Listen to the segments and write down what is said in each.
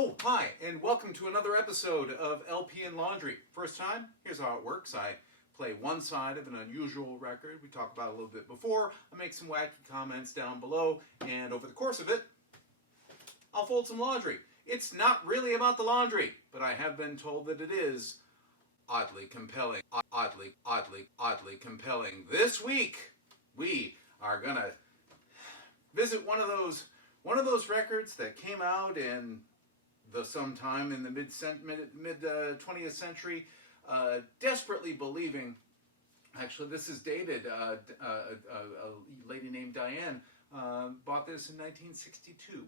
Oh, hi, and welcome to another episode of LP and Laundry. First time, here's how it works. I play one side of an unusual record we talked about a little bit before. I make some wacky comments down below, and over the course of it, I'll fold some laundry. It's not really about the laundry, but I have been told that it is oddly compelling. Oddly compelling. This week, we are gonna visit one of those records that came out in sometime in the mid 20th century, desperately believing. Actually, this is dated. A lady named Diane bought this in 1962,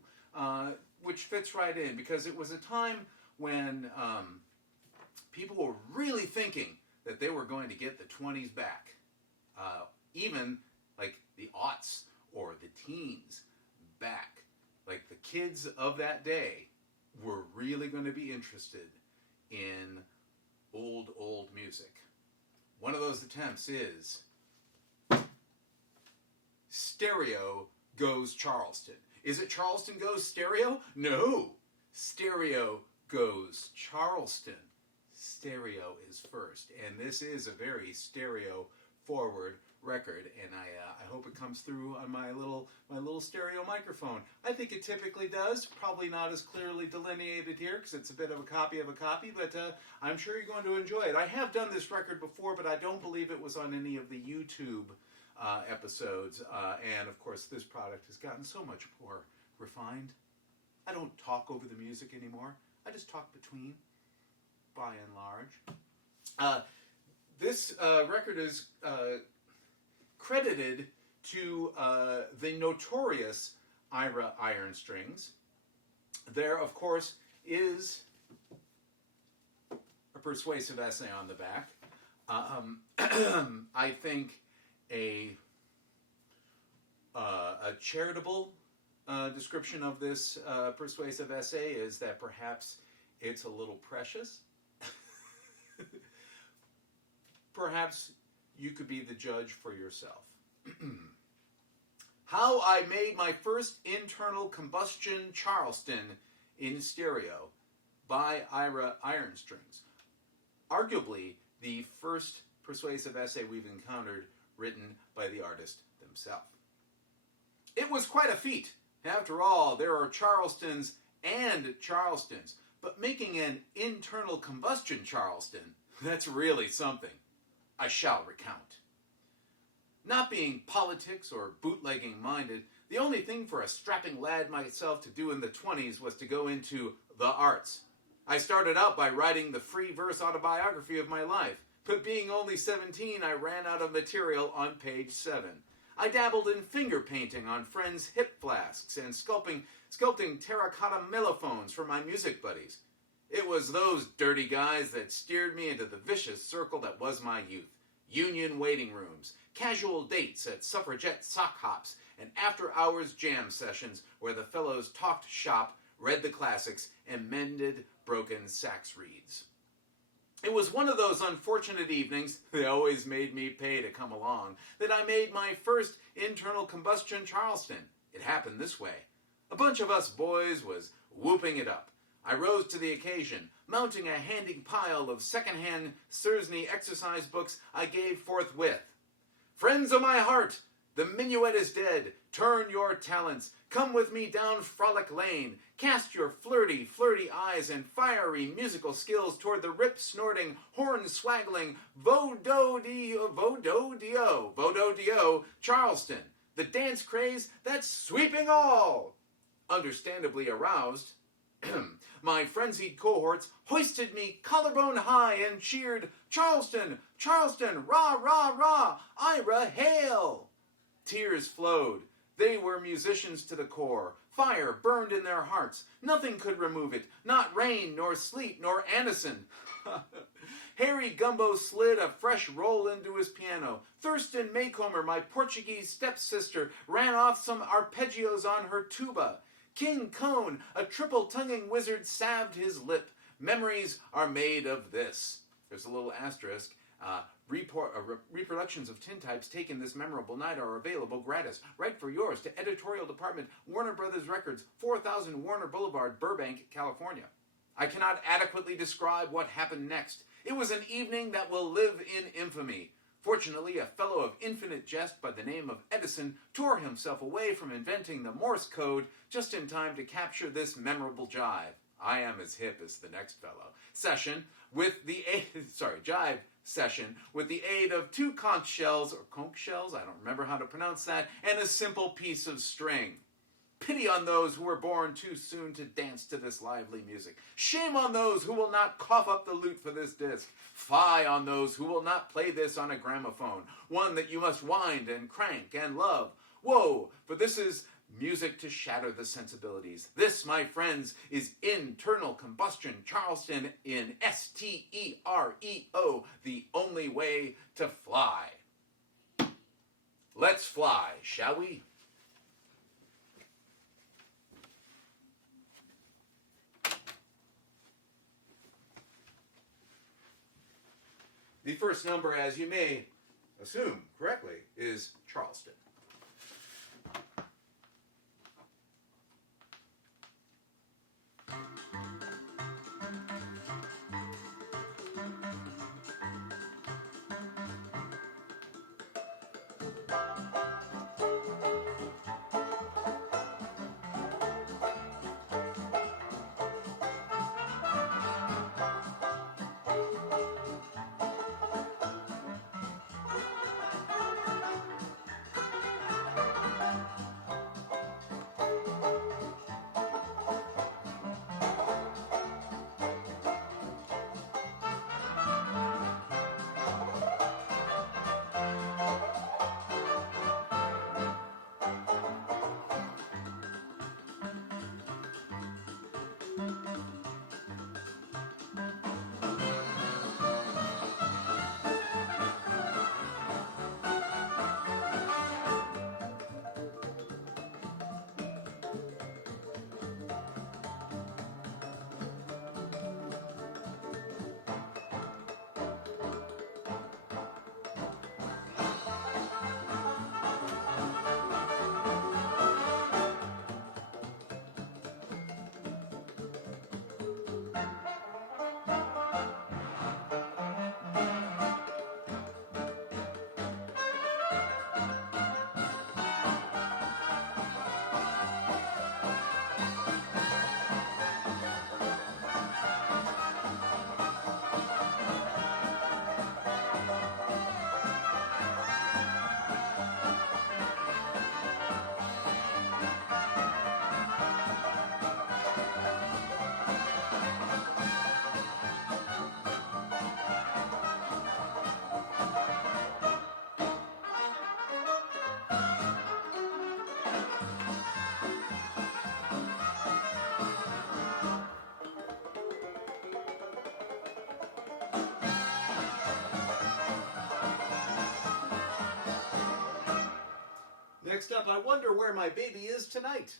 which fits right in because it was a time when people were really thinking that they were going to get the 20s back, even like the aughts or the teens back. Like the kids of that day were really going to be interested in old music. One of those attempts is Stereo Goes Charleston. Is it Charleston Goes Stereo? No. Stereo Goes Charleston. Stereo is first. And this is a very stereo forward record, and I hope it comes through on my little stereo microphone. I think it typically does. Probably not as clearly delineated here because it's a bit of a copy, but I'm sure you're going to enjoy it. I have done this record before, but I don't believe it was on any of the YouTube episodes. And of course, this product has gotten so much more refined. I don't talk over the music anymore. I just talk between, by and large. This record is credited to the notorious Ira Ironstrings. There, of course, is a persuasive essay on the back. I think a charitable description of this persuasive essay is that perhaps it's a little precious. Perhaps you could be the judge for yourself. How I Made My First Internal Combustion Charleston in Stereo by Ira Ironstrings. Arguably the first persuasive essay we've encountered written by the artist themselves. It was quite a feat. After all, there are Charlestons and Charlestons, but making an internal combustion Charleston, that's really something. I shall recount. Not being politics or bootlegging minded, the only thing for a strapping lad myself to do in the 20s was to go into the arts. I started out by writing the free verse autobiography of my life, but being only 17, I ran out of material on page 7. I dabbled in finger painting on friends' hip flasks and sculpting terracotta mellophones for my music buddies. It was those dirty guys that steered me into the vicious circle that was my youth. Union waiting rooms, casual dates at suffragette sock hops, and after-hours jam sessions where the fellows talked shop, read the classics, and mended broken sax reeds. It was one of those unfortunate evenings, they always made me pay to come along, that I made my first internal combustion Charleston. It happened this way. A bunch of us boys was whooping it up. I rose to the occasion. Mounting a handy pile of second-hand Sursney exercise books, I gave forthwith. Friends of my heart, the minuet is dead. Turn your talents. Come with me down Frolic Lane. Cast your flirty eyes and fiery musical skills toward the rip-snorting, horn-swaggling Vodo-dio, Charleston. The dance craze that's sweeping all. Understandably aroused, my frenzied cohorts hoisted me collarbone high and cheered, Charleston, Charleston, rah, rah, rah, Ira, hail! Tears flowed. They were musicians to the core. Fire burned in their hearts. Nothing could remove it. Not rain, nor sleet, nor Anison. Harry Gumbo slid a fresh roll into his piano. Thurston Maycomer, my Portuguese stepsister, ran off some arpeggios on her tuba. King Cone, a triple-tonguing wizard, salved his lip. Memories are made of this. There's a little asterisk. Reproductions of tintypes taken this memorable night are available gratis. Write for yours to Editorial Department, Warner Brothers Records, 4000 Warner Boulevard, Burbank, California. I cannot adequately describe what happened next. It was an evening that will live in infamy. Fortunately, a fellow of infinite jest by the name of Edison tore himself away from inventing the Morse code just in time to capture this memorable jive. I am as hip as the next fellow. Jive session with the aid of 2 conch shells, or conch shells, I don't remember how to pronounce that, and a simple piece of string. Pity on those who were born too soon to dance to this lively music. Shame on those who will not cough up the loot for this disc. Fie on those who will not play this on a gramophone, one that you must wind and crank and love. Woe, for this is music to shatter the sensibilities. This, my friends, is internal combustion Charleston in STEREO, the only way to fly. Let's fly, shall we? The first number, as you may assume correctly, is Charleston. Next up, I wonder where my baby is tonight.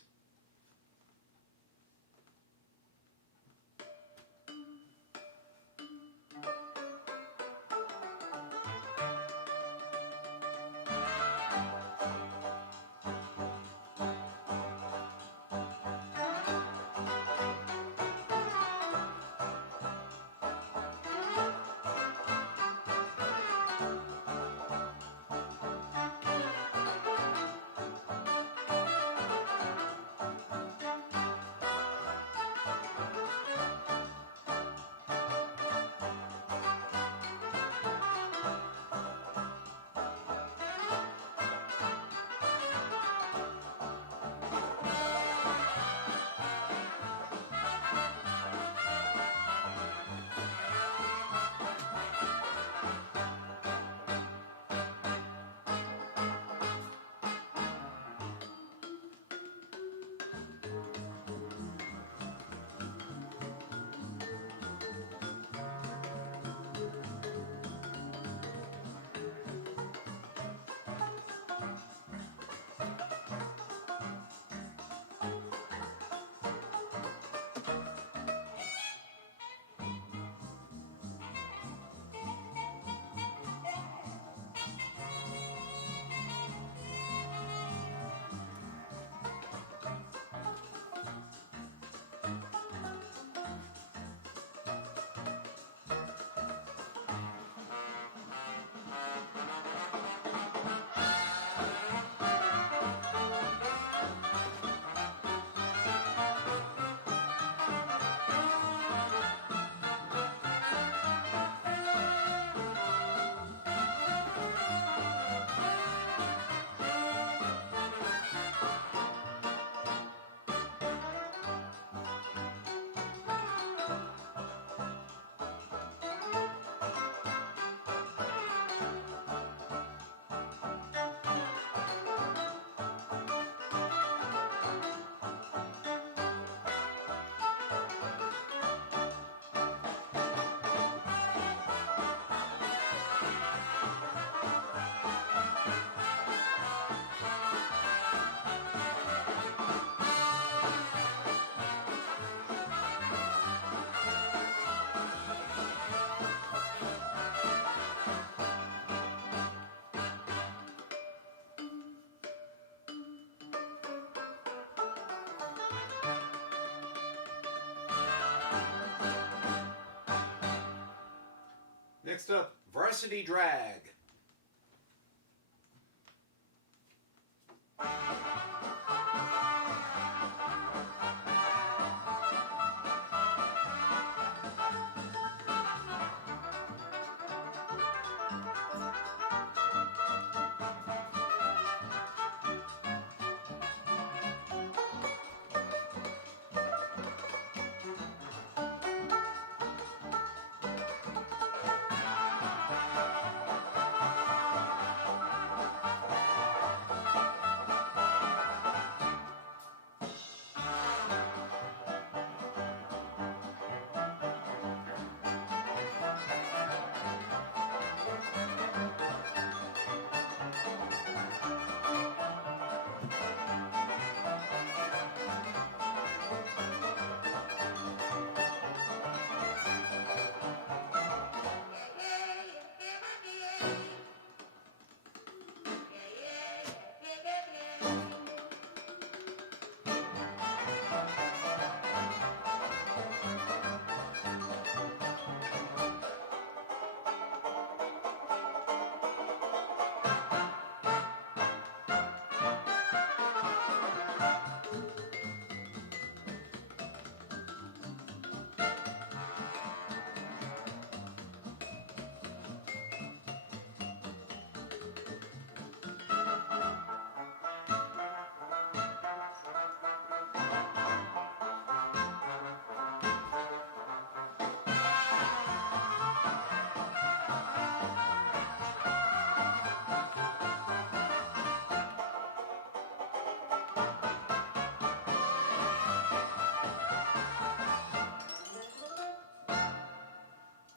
Next up, Varsity Drag.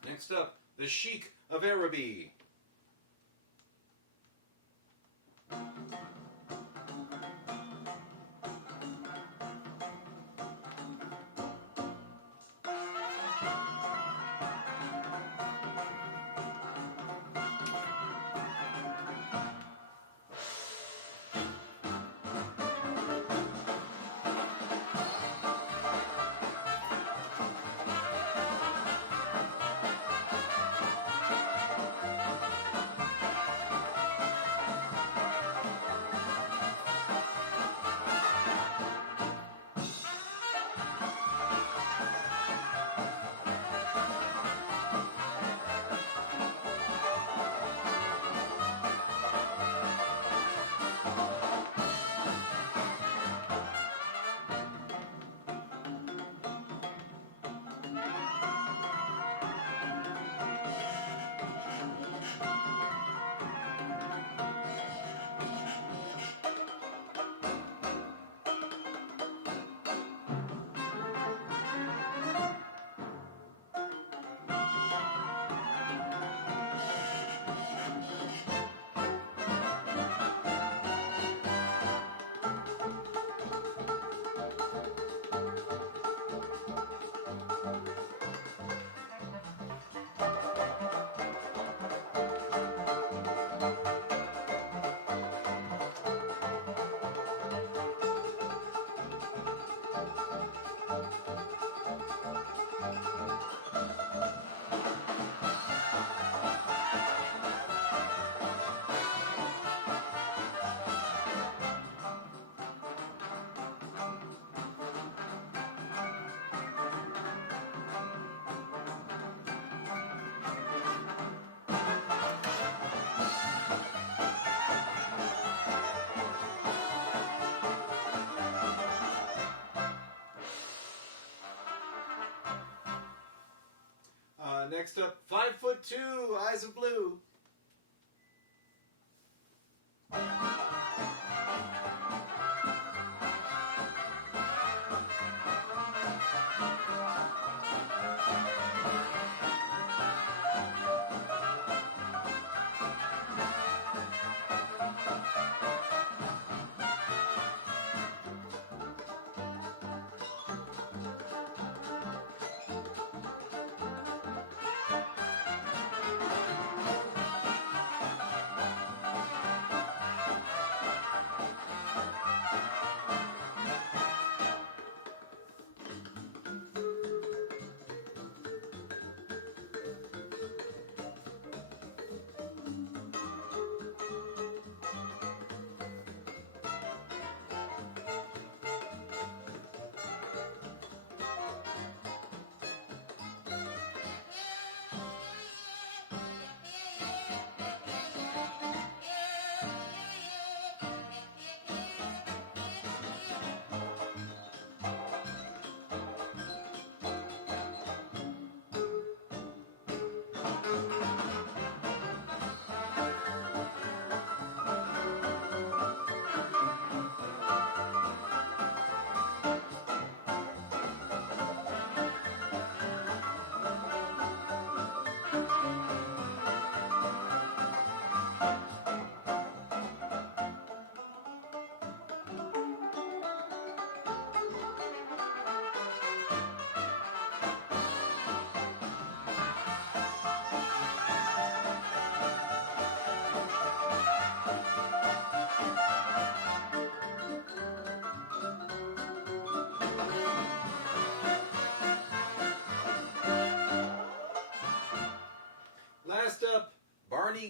Next up, the Sheik of Araby. Next up, 5'2", Eyes of Blue.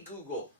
Google.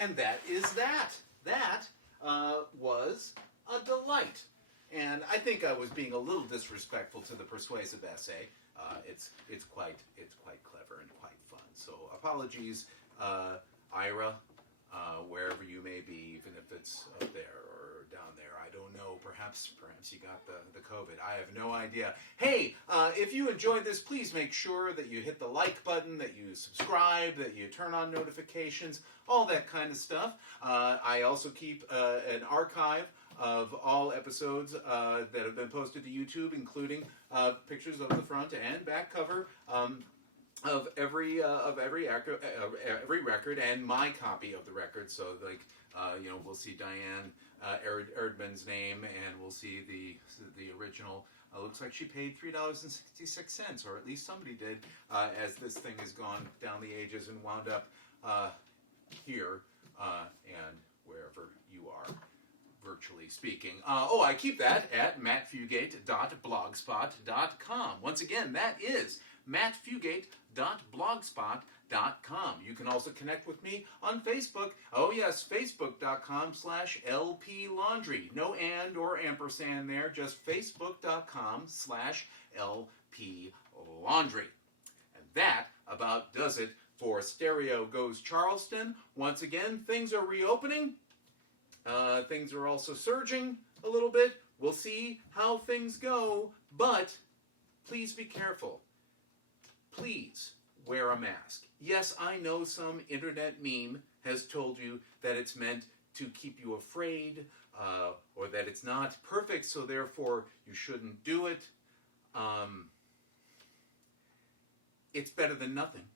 And that is that. That was a delight. And I think I was being a little disrespectful to the persuasive essay. It's quite clever and quite fun. So apologies, Ira, wherever you may be, even if it's up there or down there. I don't know. Perhaps you got the COVID. I have no idea. Hey, if you enjoyed this, please make sure that you hit the like button, that you subscribe, that you turn on notifications, all that kind of stuff. I also keep an archive of all episodes that have been posted to YouTube, including pictures of the front and back cover of every record and my copy of the record. So we'll see Diane Erdman's name, and we'll see the original. Looks like she paid $3.66, or at least somebody did, as this thing has gone down the ages and wound up here and wherever you are, virtually speaking. I keep that at mattfugate.blogspot.com. Once again, that is mattfugate.blogspot.com. You can also connect with me on Facebook. Oh yes, facebook.com/lplaundry. No and or ampersand there, just facebook.com/lplaundry. And that about does it for Stereo Goes Charleston. Once again, things are reopening. Things are also surging a little bit. We'll see how things go, but please be careful. Please wear a mask. Yes, I know some internet meme has told you that it's meant to keep you afraid, or that it's not perfect, so therefore you shouldn't do it. It's better than nothing.